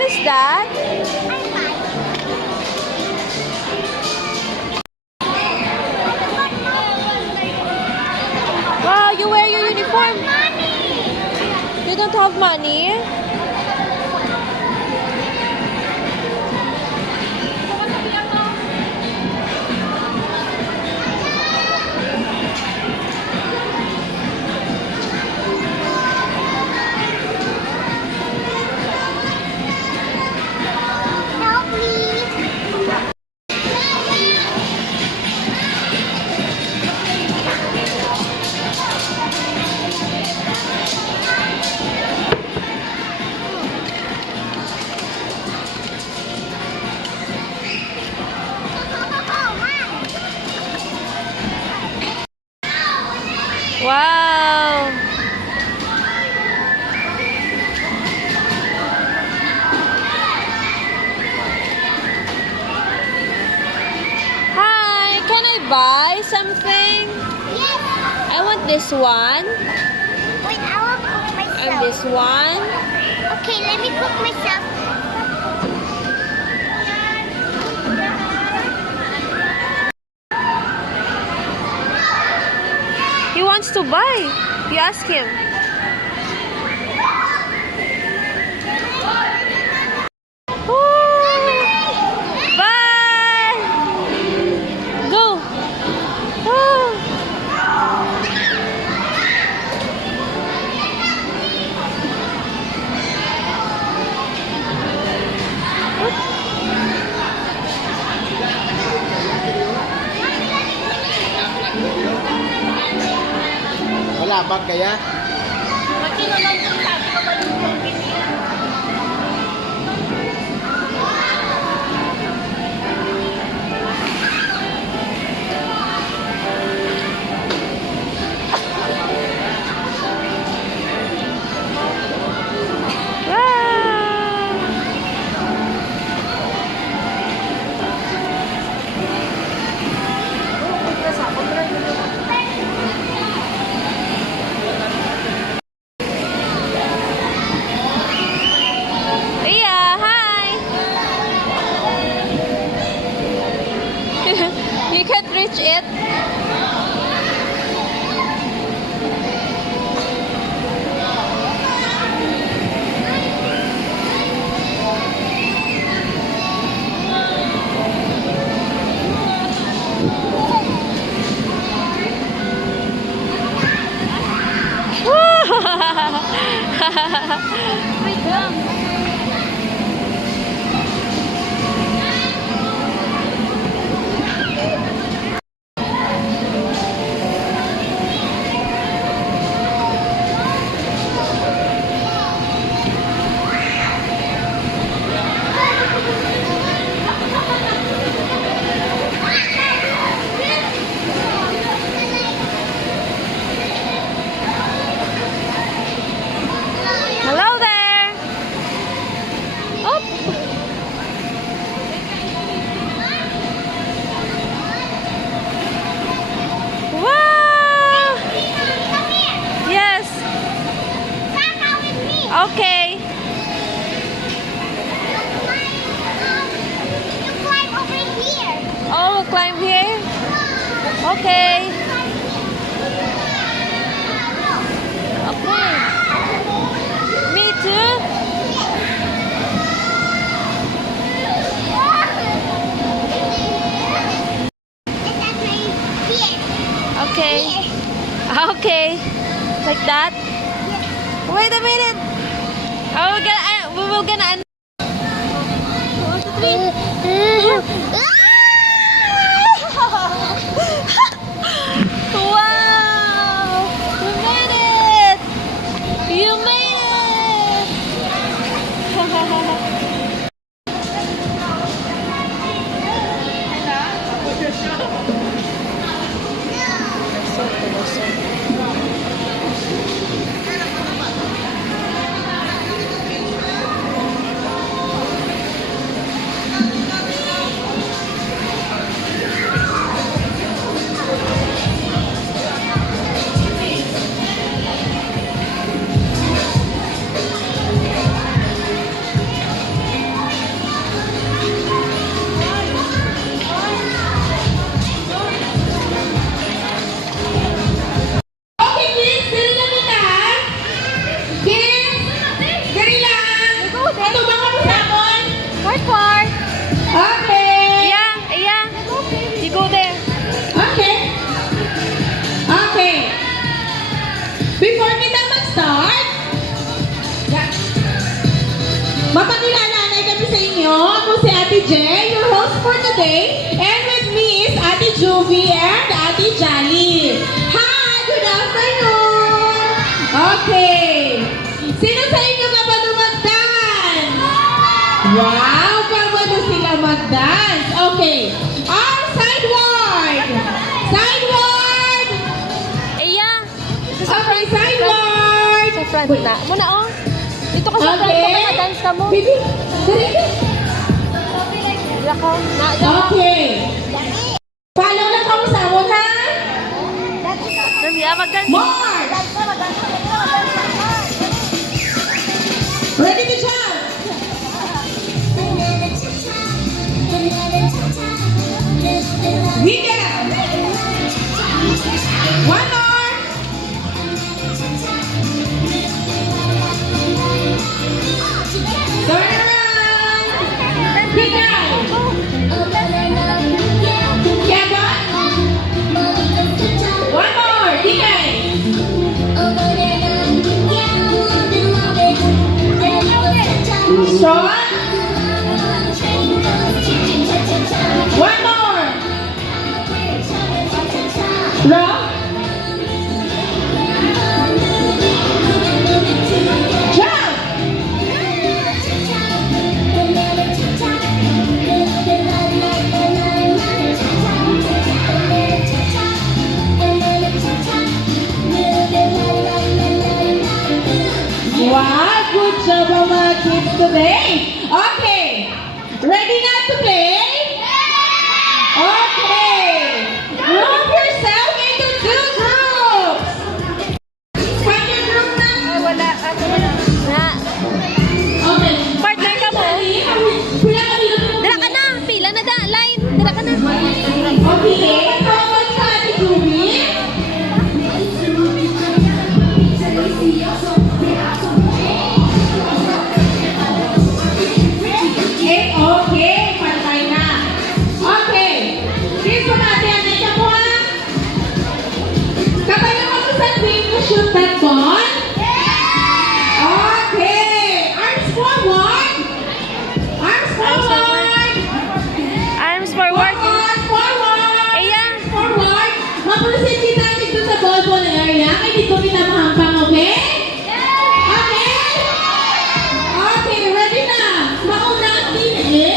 What is that? Wow, you wear your uniform. You don't have money? Wow! Hi, can I buy something? Yes. I want this one Wait, I will cook myself. and this one. Okay, let me cook myself. He wants to buy. You ask him. Bye! Go! Wala bag kaya? Yeah, hi! You can't reach it. Hello there. Up. Wow. Come here. Yes. Saka with me. Okay. You climb over here. Oh, we'll climb here. Okay. Okay. Me too. Okay. Okay. Like that. Wait a minute. Oh, we will gonna. Wow! You made it! You made it! Ate Jay, your host for today. And with me is Ate Juvie and Ate Jolly. Hi! Good afternoon! Okay. Sino sa inyo kabado mag-dance? Wow! Kabado sila mag-dance. Okay. Arm sideward! Sideward! Iya. Okay, sideward! Sa front na. Muna oh. Dito ka sa front Okay. ka na dance ka mo. Baby, dali ka. Diyan ka. Okay. Follow lang kamo sa amon, ha? Namiya mag-dance. March! Ready to jump? We get. One more. Turn around. We go. Kevin. One more. DK. Sean. One more. Rob. Jump. Wow, good job mga kids today. Okay. Ready na to play? Okay. Group yourself into two groups. Find your group na. Wala. Na. Okay. Partner ka mo. Pila ka dito. Dala ka na. Pila na da. Line. Dala ka na. Okay. Tawag ka ni Juvie. Okay, pantay na. Okay. Here's what natin. Ito po ha. Katayo mo sa screen to shoot that ball. Okay. Arms forward. Arms forward. Arms forward. Forward. Forward. Ayan. Forward. Maproceed kita dito sa ball area. Kaya dito kita mahampang, okay? Okay? Okay, ready na. Mauna ang team A.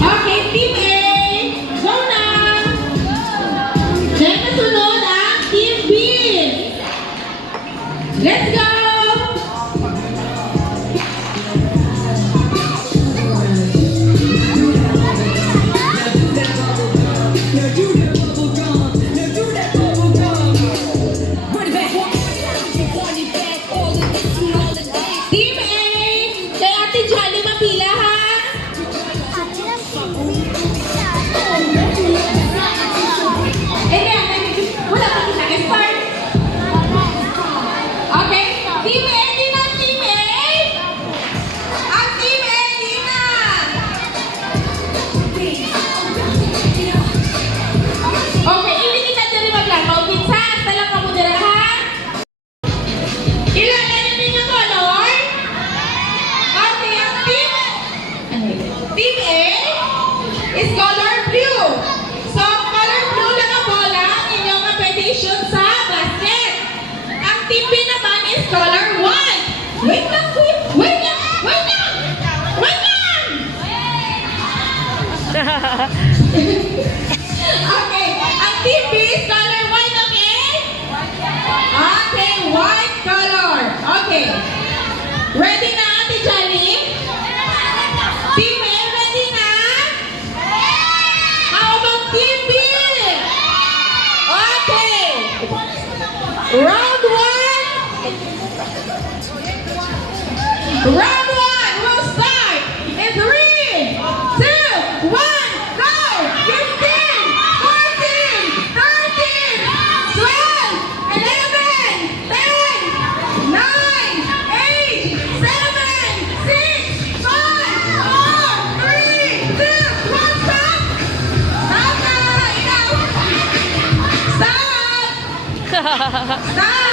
Okay, team A. Go na. Then nasunod ang team B. Let's go. Team A, kay Ate Jolly mapila ha. Wala pa kita. Start. Okay. Team A din na, Team A. Ang Team A din na. Okay, hindi kita diri maglakaw. Pizza, talang ka mo dira ha. Ilan ninyo color? Okay, ang Team A is color blue. So, color blue lang ang bola ang inyong pwede i-shoot sa basket. Ang Team B naman is color white. Wait lang, kuya. Wait lang. Wait lang. Wait lang. Okay, ang Team B is color white, okay? Okay, white color. Okay. Ready na, Ate Jolly? Team A, ready na? How about Team B? Okay. Round one. Round one. We'll start in 3, 2, 1, go! 15, 14, 13, 12, 11, 10, 9, 8, 7, 6, 5, 4, 3, 2, 1, stop! Stop na! Ikaw! Stop! Stop!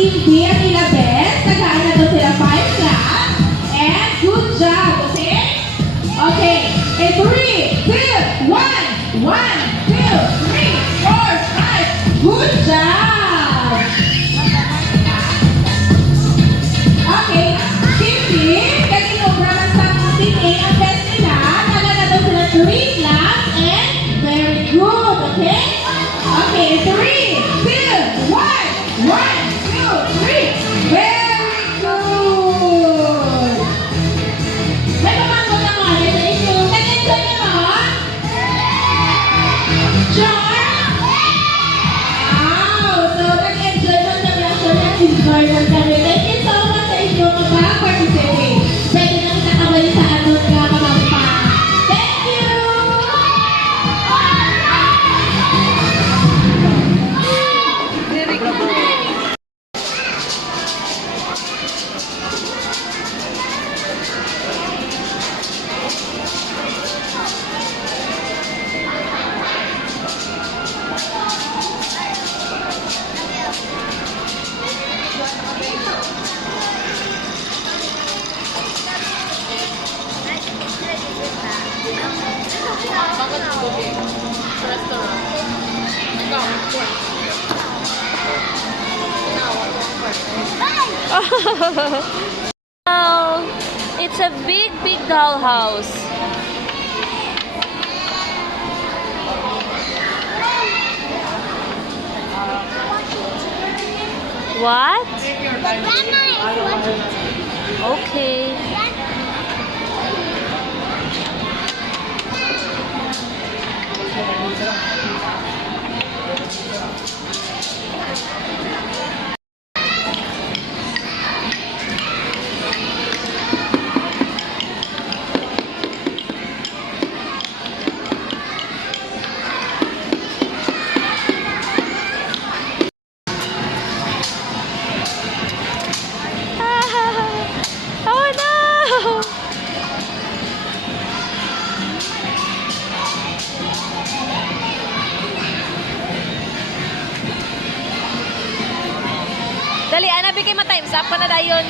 Team B at nila Beth. Tagaan na to sila 5 claps. And good job, okay? Okay. In 3, 2, 1. 1, 2, 3, 4, 5. Good job! Okay. Team B, kaginubraman sa Team A ang best nila. Tagaan na to sila 3 claps. And very good, okay? Okay, 3, 2, 1. 1, 2, 3. Very good. May pamangkot na mga sa inyo. Nag-enjoy na mo? Sure? Wow! So, nag-enjoy mo na reaction na enjoy mo kami. Thank you so much sa inyo mag-participate. Pwede na kita kabali sa aton nga kamampa. Thank you! Wow, it's a big, big dollhouse. What? Grandma is watching. Okay. Oh no! Dali, ana, bigay mo times up pa na dayon.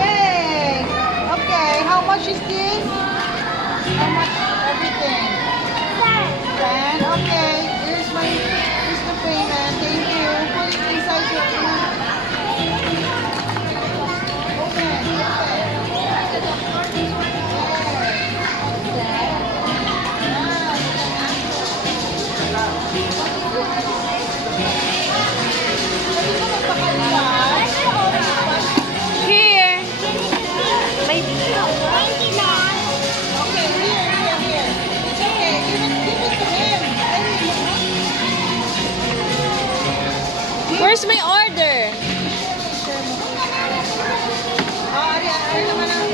Yay! Okay, how much is this? How much everything? 10. Okay, here's the payment. Thank you. Put it inside your Here. May Okay, here. It's okay. Give it to him. Where's my order? Ari naman ang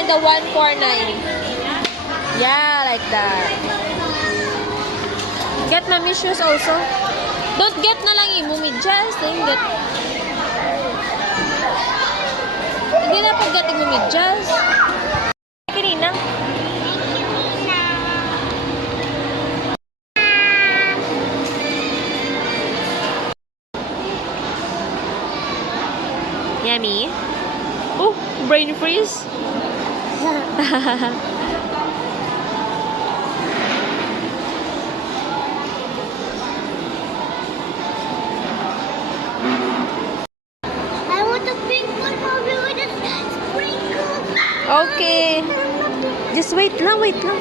find the 149. Yeah, like that. Get mommy shoes also. Don't get na lang imumidyas. Don't get. Hindi na pag-get imumidyas. Kanina. Yummy. Oh, brain freeze. I want a pink one, Mommy, with a sprinkle. Okay. Just wait lang, wait lang.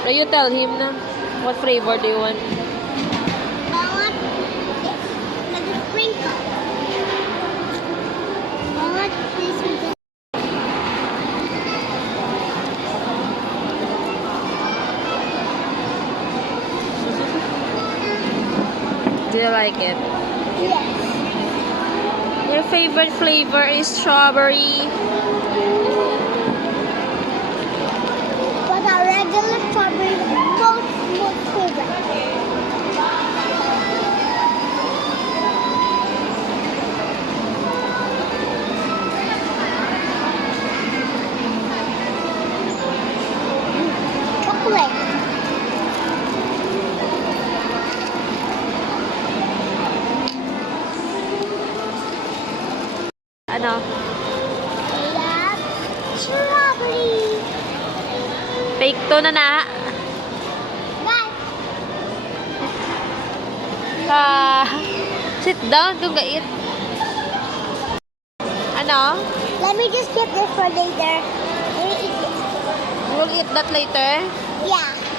Or you tell him na what flavor do you want. I want this with a sprinkle. I want this with a Do you like it? yes. Your favorite flavor is strawberry. But our regular strawberry is most favorite. Chocolate. Ano? Yeah. Strawberry. Fake to na na. Bye. Sit down, don't eat. Ano? Let me just get this for later. Let me eat this. You will eat that later? Yeah.